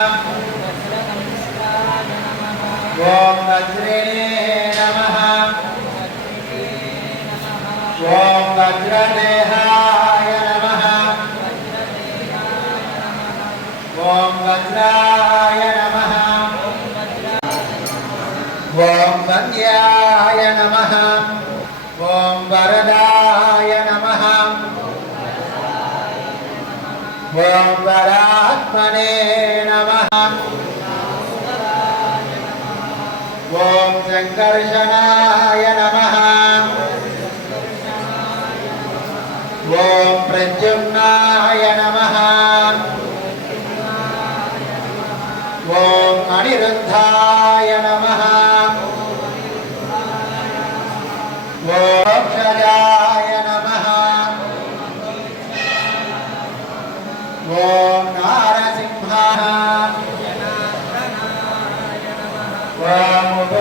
ओम वज्रेणे नमः। ओम वज्रदेहाय नमः। ओम वज्राय नमः। ओम वन्द्याय नमः। ओम वरदाय नमः। ओम वरात्मने नमः। ओम संकर्षणाय नमः। ओम प्रद्युम्नाय नमः। ओम अनिरुद्धाय नमः। ओम क्षजाय नमः। ओम नारसिंहाय। ओम